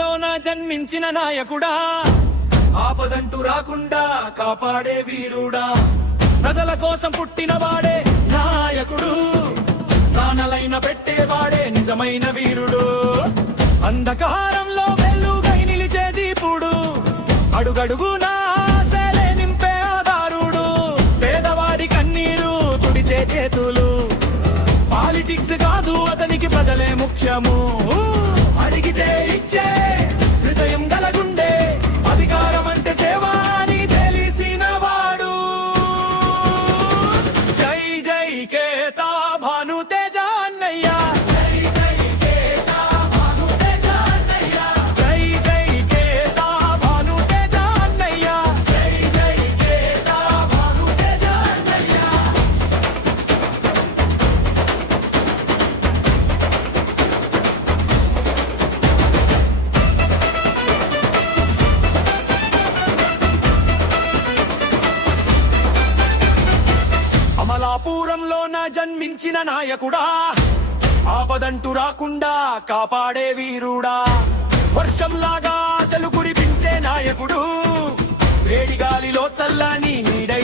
అమలాపురంలోన జన్మించిన నాయకుడా, ఆపదంటూ రాకుండా కాపాడే వీరుడా, ప్రజల కోసం పుట్టినవాడే నాయకుడు, ప్రాణలైన పెట్టేవాడే నిజమైన వీరుడు. అంధకారంలో వెలుగై నిలిచే దీపుడు, అడుగడుగునా ఆశలే నింపే ఆధారుడు, పేదవాడి కన్నీరు తుడిచే చేతులు. పాలిటిక్స్ కాదు అతనికి ప్రజలే ముఖ్యము, అడిగితే ఇచ్చే హృదయం గలగుండే, అధికారం అంటే సేవ అని తెలిసిన వాడు. జై జై కేతా భాను తేజ అన్నయ్య, జై జై కేతా భాను తేజ అన్నయ్య, జై జై కేతా భాను తేజ అన్నయ్య, జై జై కేతా భాను తేజ అన్నయ్య. అమలాపురంలోన జన్మించిన నాయకుడా, ఆపదంటూ రాకుండా కాపాడే వీరుడా, వర్షంలాగా ఆశలు కురిపించే నాయకుడు, వేడి గాలిలో చల్లని నీడై